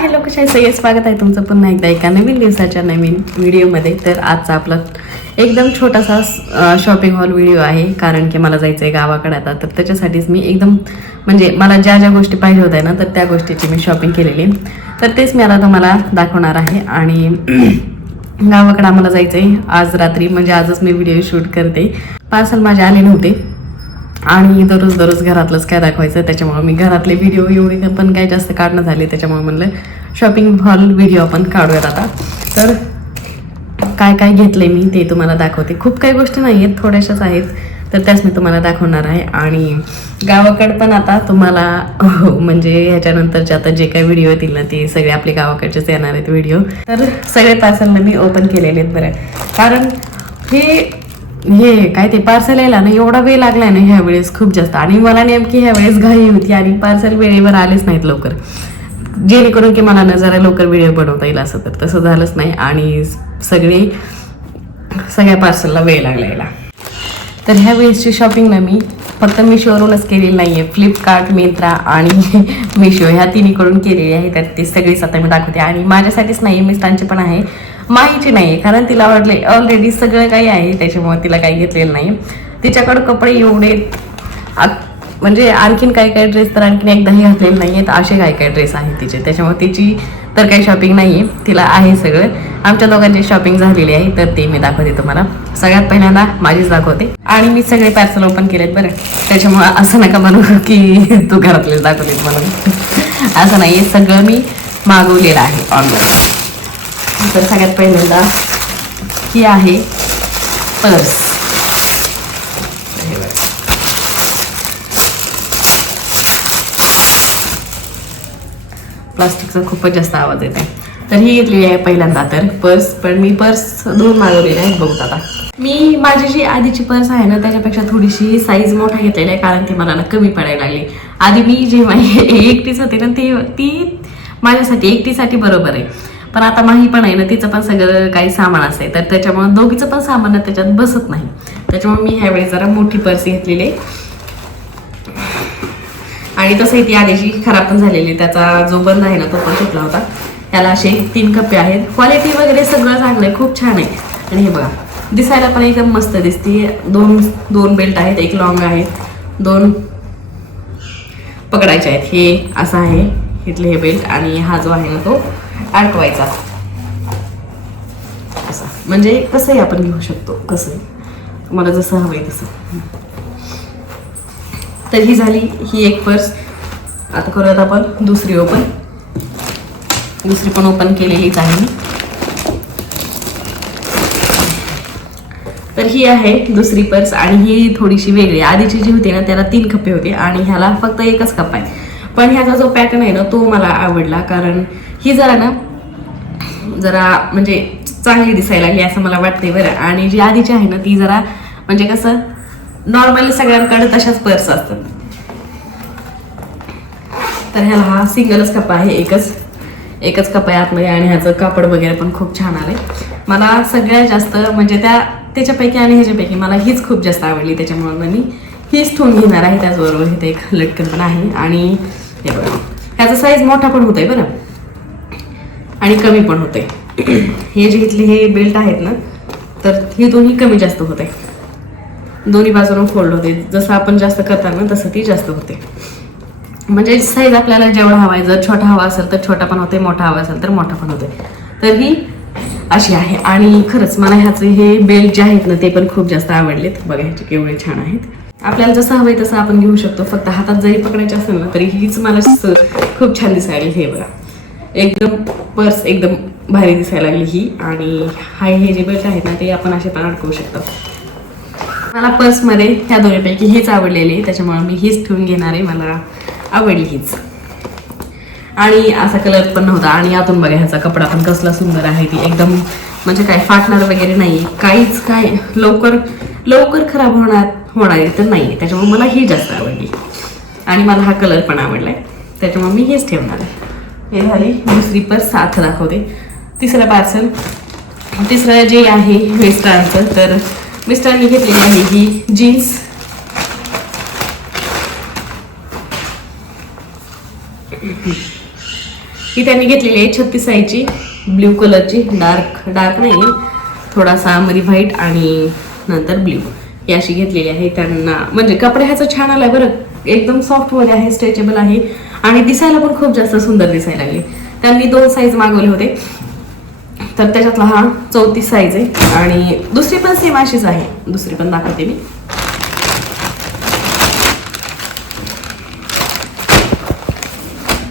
Hello, कशा आहे? स्वागत आहे तुमचं पुन्हा एकदा एका नवीन दिवसाच्या नवीन व्हिडिओमध्ये. तर आजचा आपला एकदम छोटासा शॉपिंग हॉल व्हिडिओ आहे, कारण की मला जायचं आहे गावाकडे आता. तर त्याच्यासाठीच मी एकदम म्हणजे मला ज्या ज्या गोष्टी पाहिजे होत्या ना, तर त्या गोष्टीची मी शॉपिंग केलेली. तर तेच मी आता तुम्हाला दाखवणार आहे. आणि गावाकडे आम्हाला जायचं आहे आज रात्री, म्हणजे आजच मी व्हिडिओ शूट करते. पार्सल माझे आले नव्हते आणि दररोज घरातलंच काय दाखवायचं, त्याच्यामुळे मी घरातले व्हिडिओ एवढे पण काय जास्त काढणं झाले. त्याच्यामुळे म्हणलं शॉपिंग हॉल व्हिडिओ आपण काढूयात आता. तर काय काय घेतले मी ते तुम्हाला दाखवते. खूप काही गोष्टी नाही आहेत, थोड्याशाच आहेत, तर त्याच मी तुम्हाला दाखवणार आहे. आणि गावाकडं पण आता तुम्हाला म्हणजे ह्याच्यानंतरचे आता जे काही व्हिडिओ येतील ना, ते सगळे आपले गावाकडचेच येणार आहेत व्हिडिओ. तर सगळे पार्सल मी ओपन केलेले आहेत बरं, कारण हे काय ते पार्सल यायला ना एवढा वेळ लागलाय ना ह्या वेळेस खूप जास्त. आणि मला नेमकी ह्या वेळेस घाई होती आणि पार्सल वेळेवर आलेच नाहीत लवकर, जेणेकरून की मला ना जरा लवकर व्हिडिओ बनवता येईल. असं तर तसं झालंच नाही आणि सगळ्या पार्सलला वेळ लागला यायला. तर ह्या वेळेसची शॉपिंग ना मी फक्त मिशोवरूनच केलेली नाही आहे, फ्लिपकार्ट, मिंत्रा आणि मिशो ह्या तिन्हीकडून केलेली आहे. तर ते सगळीच आता मी दाखवते. आणि माझ्यासाठीच नाही, मिस्टरांची पण आहे, माहीची नाही, कारण तिला वाटले ऑलरेडी सगळं काही आहे, त्याच्यामुळे तिला काही घेतलेलं नाही. तिच्याकडं कपडे एवढे म्हणजे आणखीन काही ड्रेस तर आणखीन एकदाही घातलेले नाही आहेत, असे काही ड्रेस आहेत तिचे. त्याच्यामुळे तिची तर काही शॉपिंग नाही आहे, तिला आहे सगळं. आमच्या दोघांची शॉपिंग झालेली आहे, तर ते मी दाखवते तुम्हाला. सगळ्यात पहिल्यांदा माझीच दाखवते. आणि मी सगळे पार्सल ओपन केलेत बरं, त्याच्यामुळं असं नका म्हणू की तू घरातलेच दाखवलेत म्हणून. असं नाही आहे, सगळं मी मागवलेलं आहे ऑनलाईन. तर सगळ्यात पहिल्यांदा ही आहे पर्स. प्लास्टिकचा खूपच जास्त आवाज येत आहे. तर ही घेतलेली आहे पहिल्यांदा तर पर्स. पण मी पर्स 2 मागवलेली आहे. बघू आता, मी माझी जी आधीची पर्स आहे ना त्याच्यापेक्षा थोडीशी साईज मोठा घेतलेली आहे, कारण ती मला ना कमी पडायला लागली. आधी मी जेव्हा एकटीच होते ना ती माझ्यासाठी एकटीसाठी बरोबर आहे, पण आता माही पण आहे ना, तिचं पण सगळं काही सामान असते, तर त्याच्यामुळे दोघीचं पण सामान त्याच्यात बसत नाही. त्याच्यामुळे मी ह्यावेळी जरा मोठी पर्स घेतलेली आहे. आणि तसंही ती आधीची खराब पण झालेली, त्याचा जो बंद आहे ना तो पण तुटला होता. त्याला असे 3 कप्पे आहेत. क्वालिटी वगैरे सगळं चांगलं आहे, खूप छान आहे. आणि हे बघा, दिसायला पण एकदम मस्त दिसते. दोन बेल्ट आहेत, एक लॉंग आहे, 2 पकडायचे आहेत. हे असं आहे इथले हे बेल्ट, आणि हा जो आहे ना तो अडकवायचा असा, म्हणजे कसंही आपण घेऊ शकतो, कसं तुम्हाला जसं हवंय तसं. तर ही झाली ही एक पर्स. आता करूयात आपण दुसरी ओपन. दुसरी पण ओपन केलेलीच आहे मी. तर ही आहे दुसरी पर्स, आणि ही थोडीशी वेगळी. आधीची जी होती ना त्याला 3 कप्पे होते आणि ह्याला फक्त एकच कप्पा आहे. पण ह्याचा जो पॅटर्न आहे ना तो मला आवडला, कारण ही जरा म्हणजे चांगली दिसायला लागली असं मला वाटते बरं. आणि जी आधीची आहे ना ती जरा म्हणजे कसं नॉर्मली सगळ्यांकडे तशाच पर्स असतात. तर ह्याला हा सिंगलच कप्पा आहे, एकच कप्पा आहे आतमध्ये. आणि ह्याचं कापड वगैरे पण खूप छान आलंय. मला सगळ्यात जास्त म्हणजे त्याच्यापैकी आणि ह्याच्यापैकी मला हीच खूप जास्त आवडली, त्याच्यामुळे मी हीच ठेवून घेणार आहे. त्याचबरोबर इथे एक लटकन पण आहे. आणि हे बघा, ह्याचा साईज मोठा पण होतोय बरं आणि कमी पण होते. हे जे इथले हे बेल्ट आहेत ना, तर हे दोन्ही कमी जास्त होते, दोन्ही बाजूला फोल्ड होते. जसं आपण जास्त करताना तसं ती जास्त होते. म्हणजे साईज आपल्याला जेवढा हवा आहे, जर छोटा हवा असेल तर छोटा पण होते, मोठा हवा असेल तर मोठा पण होते. तर ही अशी आहे. आणि खरंच मला ह्याचे हे बेल्ट जे आहेत ना ते पण खूप जास्त आवडलेत. बघा ह्याचे केवढे छान आहेत. आपल्याला जसं हवंय तसं आपण घेऊ शकतो. फक्त हातात जरी पकडायचे असेल ना तरी हीच मला खूप छान दिसायला. हे बघा, एकदम पर्स एकदम भारी दिसायला लागली ही. आणि हे जे बेल्ट आहेत ना ते आपण असे पण अडकवू शकतो. मला पर्समध्ये ह्या दोन्हीपैकी हीच आवडलेली आहे, त्याच्यामुळे मी हीच ठेवून घेणार आहे. मला आवडली हीच. आणि असा कलर पण नव्हता. आणि आतून बघा ह्याचा कपडा पण कसला सुंदर आहे. ती एकदम म्हणजे काय फाटणार वगैरे नाही, काहीच काय लवकर खराब होणार तर नाही. त्याच्यामुळे मला ही जास्त आवडली. आणि मला हा कलर पण आवडलाय, त्याच्यामुळे मी हेच ठेवणार आहे. हे झाली दुसरी पर्स. आता दाखवते तिसरं पार्सल. तिसरं जे आहे मिस्टरांचं, तर मिस्टरांनी घेतलेली आहे ही जीन्स. ही त्यांनी घेतलेली आहे 36 साईजची, ब्ल्यू कलरची, डार्क नाही, थोडासा मरी व्हाईट आणि नंतर ब्ल्यू, ही अशी घेतलेली आहे त्यांना. म्हणजे कपडा ह्याचा छान आलाय बरं, एकदम सॉफ्ट मध्ये आहे, स्ट्रेचेबल आहे आणि दिसायला पण खूप जास्त सुंदर दिसायला लागले. त्यांनी 2 साईज मागवले होते, तर त्याच्यातला हा 34 साईज आहे आणि दुसरी पण सेम अशीच आहे. दुसरी पण दाखवते मी.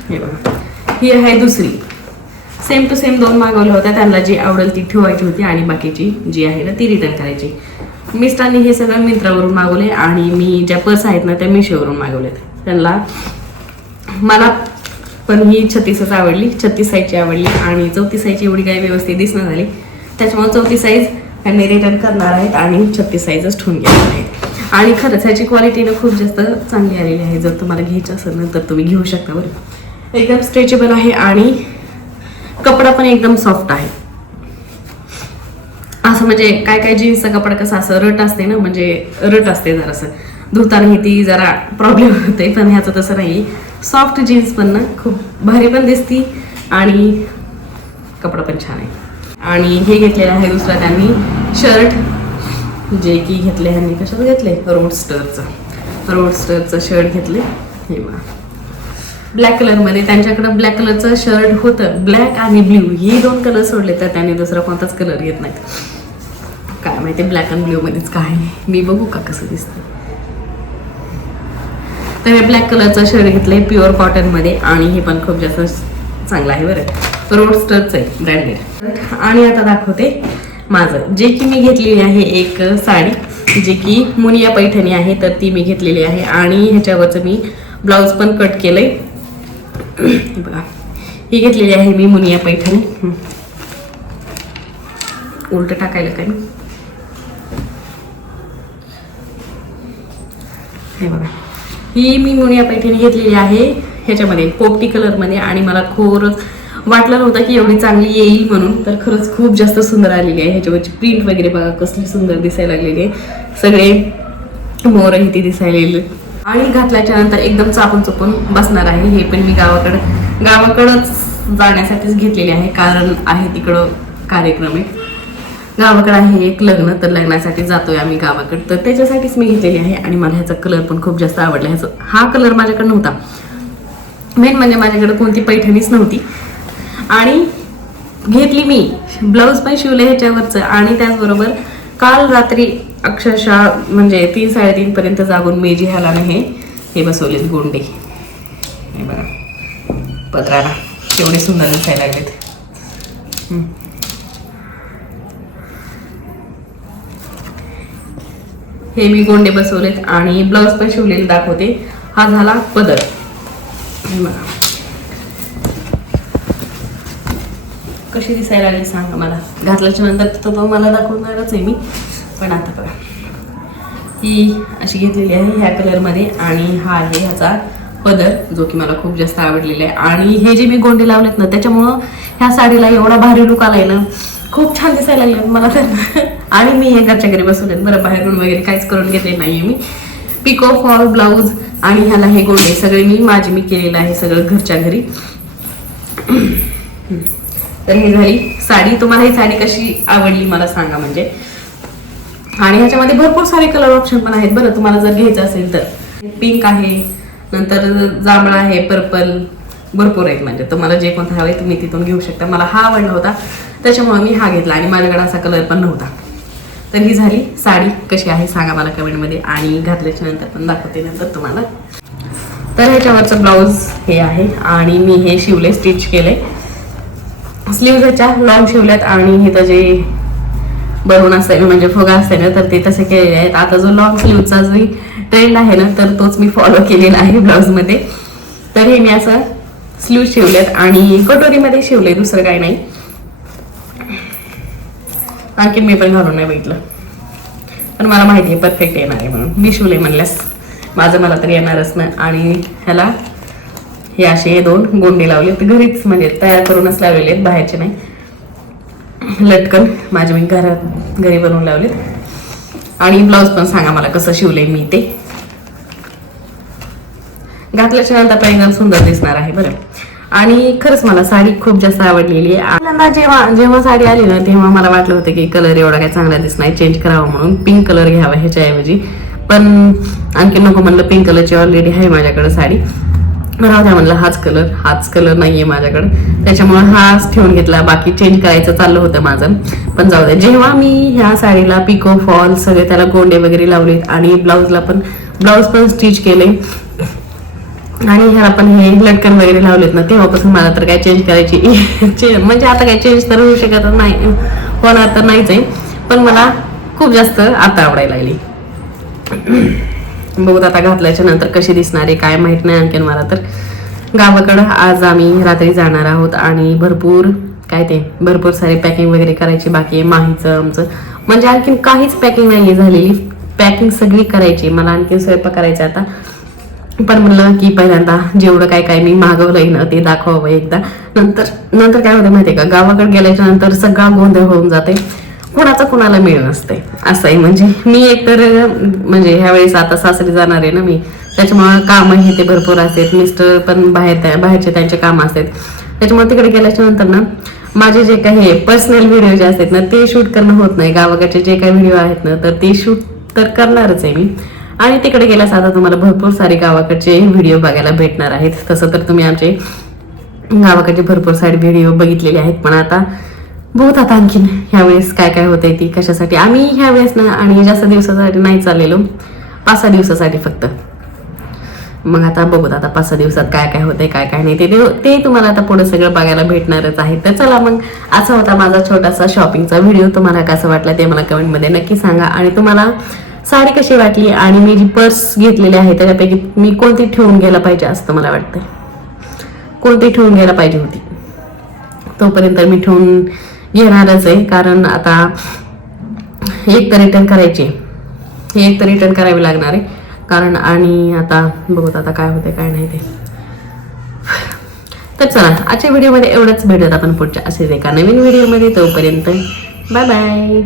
हे बघा, ही आहे दुसरी, सेम टू सेम 2 मागवल्या होत्या. त्यांना जी आवडेल ती ठेवायची होती आणि बाकीची जी आहे ना ती रिटर्न करायची. मिस्टरांनी हे सगळं मिंत्रावरून मागवले आणि मी ज्या पर्स आहेत ना त्या मिशोवरून मागवलेत. त्यांना मला पण ही 36च आवडली, 36 साईजची आवडली आणि 34 साईजची एवढी काही व्यवस्थित दिसणं झाली, त्याच्यामुळे 34 साईज आम्ही रिटर्न करणार आहेत आणि 36 साईजच ठेवून घेणार आहेत. आणि खरंच ह्याची क्वालिटी ना खूप जास्त चांगली आलेली आहे. जर तुम्हाला घ्यायचं असेल ना तर तुम्ही घेऊ शकता बरं. एकदम स्ट्रेचेबल आहे आणि कपडा पण एकदम सॉफ्ट आहे. असं म्हणजे काय जीन्सचा कपडा कसा असं रट असते ना, म्हणजे रट असते जरासं, धुताना ती जरा प्रॉब्लेम होते, पण ह्याचं तसं नाही. सॉफ्ट जीन्स पण ना खूप भारी पण दिसती आणि कपडा पण छान आहे. आणि हे घेतलेलं आहे दुसरा त्यांनी शर्ट, जे की घेतले ह्यांनी कशाचं घेतले, रोडस्टरचं शर्ट घेतले. हे बघा, ब्लॅक कलरमध्ये. त्यांच्याकडे ब्लॅक कलरचं शर्ट होतं, ब्लॅक आणि ब्ल्यू हे 2 कलर सोडले, तर त्यांनी दुसरा कोणताच कलर घेत नाहीत. काय माहिती ब्लॅक आणि ब्ल्यू मध्येच काय, मी बघू का कसं दिसतं. तर हे ब्लॅक कलरचं शर्ट घेतलंय प्युअर कॉटन मध्ये आणि हे पण खूप जास्त चांगलं आहे बरं, रोडस्टरचं आहे, ब्रँडेड. आणि आता दाखवते माझं, जे की मी घेतलेली आहे एक साडी, जे की मुनिया पैठणी आहे, तर ती मी घेतलेली आहे आणि ह्याच्यावरचं मी ब्लाऊज पण कट केलंय. बघा, ही घेतलेली आहे मी मुनिया पैठणी. उलट टाकायला काय, हे बघा, ही मी मुनिया पैठणी घेतलेली आहे ह्याच्यामध्ये पोपटी कलरमध्ये आणि मला खरंच वाटलं नव्हतं की एवढी चांगली येईल म्हणून. तर खरंच खूप जास्त सुंदर आलेली आहे. ह्याच्यावरची प्रिंट वगैरे बघा कसली सुंदर दिसायला लागलेली आहे, सगळे मोरही ती दिसायला आणि घातल्याच्या नंतर एकदम चापून चुपून बसणार आहे. हे पण मी गावाकडंच जाण्यासाठीच घेतलेली आहे, कारण आहे तिकडं कार्यक्रम आहे, गावाकडे आहे एक लग्न, तर लग्नासाठी जातोय आम्ही गावाकडे, तर त्याच्यासाठीच मी घेतलेली आहे. आणि मला ह्याचा कलर पण खूप जास्त आवडला. हा कलर माझ्याकडे नव्हता, मेन म्हणजे माझ्याकडे कोणती पैठणीच नव्हती आणि घेतली मी. ब्लाऊज पण शिवले ह्याच्यावरचं आणि त्याचबरोबर काल रात्री अक्षरशः म्हणजे 3-3:30 पर्यंत जागून मी जी ह्याला हे बसवलेत गोंडे. हे बघा पत्राला केवढे सुंदर दिसायला लागलेत. हे मी गोंडे बसवलेत आणि ब्लाऊज पण शिवलेले दाखवते. हा झाला पदर. कशी दिसायला लागली सांगा मला. घातल्याच्या नंतर तो मला दाखवणारच आहे मी, पण आता बघा ही अशी घेतलेली आहे ह्या कलरमध्ये आणि हा आहे ह्याचा पदर, जो की मला खूप जास्त आवडलेला आहे. आणि हे जे मी गोंडे लावलेत ना त्याच्यामुळं ह्या साडीला एवढा भारी लुक आलाय ना, खूप छान दिसायला लागले मला तर. आणि मी हे घरच्या घरी बसवलेत बरं, बाहेरून वगैरे काहीच करून घेतले नाहीये मी. पिको फॉल ब्लाऊज आणि ह्याला हे गोंडे सगळे मी केलेलं आहे सगळं घरच्या घरी. तर ही झाली साडी. तुम्हाला ही साडी कशी आवडली मला सांगा म्हणजे. आणि ह्याच्यामध्ये भरपूर सारे कलर ऑप्शन पण आहेत बरं, तुम्हाला जर घ्यायचं असेल तर. पिंक आहे, नंतर जांभळा आहे, पर्पल, भरपूर आहेत. म्हणजे तुम्हाला जे कोणता हवंय तुम्ही तिथून घेऊ शकता. मला हा आवडला होता त्याच्यामुळे मी हा घेतला आणि माझ्याकडे असा कलर पण नव्हता. तर ही झाली साडी. कशी आहे सांगा मला कमेंटमध्ये आणि घातल्याच्या नंतर पण दाखवते नंतर तुम्हाला. तर ह्याच्यावरचं ब्लाऊज हे आहे आणि मी हे शिवले, स्टिच केले. स्लीव्ह ह्याच्या लॉंग शिवल्यात आणि हे तर जे बलून असते ना म्हणजे फुगा असते ना तर ते तसे केलेले आहेत. आता जो लॉंग स्लीव्हचा जो ट्रेंड आहे ना तर तोच मी फॉलो केलेला आहे ब्लाऊजमध्ये. तर हे मी असं स्लीव्ह शिवलेत आणि कटोरीमध्ये शिवले, दुसरं काही नाही. आणखी मी पण घालून नाही बघितलं, पण मला माहिती आहे परफेक्ट येणार आहे म्हणून. मी शिवले म्हणल्यास माझं मला तर येणारच ना. आणि ह्याला हे असे 2 गोंडे लावले घरीच, म्हणजे तयार करूनच लावलेले आहेत, बाहेरचे नाही. लटकन माझे मी घरी बनवून लावलेत. आणि ब्लाऊज पण सांगा मला कसं शिवलंय मी ते. घातल्याच्या नंतर पण एकदम सुंदर दिसणार आहे बरं. आणि खरंच मला साडी खूप जास्त आवडलेली आहे. पहिल्यांदा जेव्हा जेव्हा साडी आली ना तेव्हा मला वाटलं होतं की कलर एवढा काही चांगला दिसत नाही, चेंज करावा म्हणून पिंक कलर घ्यावा ह्याच्याऐवजी. पण आणखी नको म्हणलं, पिंक कलरची ऑलरेडी आहे माझ्याकडे साडी. राहू द्या म्हणलं, हाच कलर नाहीये माझ्याकडे, त्याच्यामुळे हाच ठेवून घेतला. बाकी चेंज करायचं चाललं होतं माझं, पण जाऊ द्या. जेव्हा मी ह्या साडीला पिको फॉल सगळे त्याला गोंडे वगैरे लावलेत आणि ब्लाऊज पण स्टिच केले आणि ह्याला पण हे लटकन वगैरे लावलेत ना, तेव्हापासून मला तर काय चेंज करायची म्हणजे आता काय चेंज तर होऊ शकत नाही, होणार तर नाहीच आहे, पण मला खूप जास्त आता आवडायला लागली. बघूत आता घातल्याच्या नंतर कशी दिसणार आहे काय माहित नाही. आणखीन मला तर गावाकडं आज आम्ही रात्री जाणार आहोत आणि भरपूर सारी पॅकिंग वगैरे करायची बाकी आहे. माहीचं आमचं म्हणजे आणखीन काहीच पॅकिंग नाही झालेली, पॅकिंग सगळी करायची. मला आणखीन स्वयंपाक करायचा आता, पण म्हणलं की पहिल्यांदा जेवढं काय मी मागवलंय ना ते दाखवावं एकदा. नंतर काय होतं माहितीये का, गावाकडे गेल्याच्या नंतर सगळा गोंधळ होऊन जाते, कोणाला मिळ नसते असं आहे. म्हणजे मी एकतर म्हणजे ह्यावेळेस आता सासरी जाणार आहे ना मी, त्याच्यामुळे काम हे ते भरपूर असतात. मिस्टर पण बाहेरचे त्यांचे काम असतात, त्याच्यामुळे तिकडे गेल्याच्या नंतर ना माझे जे काही पर्सनल व्हिडिओ जे असतात ना ते शूट करणं होत नाही. गावाकडचे जे काही व्हिडिओ आहेत ना तर ते शूट तर करणारच आहे मी. आणि तिकडे गेल्यास आता तुम्हाला भरपूर सारे गावाकडचे व्हिडिओ बघायला भेटणार आहेत. तसं तर तुम्ही आमचे गावाकडचे भरपूर सारे व्हिडिओ बघितलेले आहेत, पण आता बहुत आता आणखीन ह्यावेळेस काय होतंय ती कशासाठी आम्ही ह्यावेळेस ना आणि जास्त दिवसासाठी नाही चाललेलो, 5-6 दिवसासाठी फक्त. मग आता बघूत आता 5-6 दिवसात काय होतंय काय नाही ते तुम्हाला आता पुढे सगळं बघायला भेटणारच आहे. तर चला मग असा होता माझा छोटासा शॉपिंगचा व्हिडिओ. तुम्हाला कसं वाटलं ते मला कमेंटमध्ये नक्की सांगा. आणि तुम्हाला साडी कशी वाटली आणि मी जी पर्स घेतलेली आहे त्याच्यापैकी मी कोणती ठेवून घ्यायला पाहिजे असं तुम्हाला वाटतंय, कोणती ठेवून घ्यायला पाहिजे होती. तोपर्यंत मी ठेवून घेणारच आहे, कारण आता एक तर रिटर्न करावी लागणार आहे. कारण आणि आता बघूत आता काय होते काय नाही ते. तर चला आजच्या व्हिडिओमध्ये एवढंच, भेटूयात आपण पुढच्या असेच एका नवीन व्हिडिओमध्ये. तोपर्यंत बाय बाय.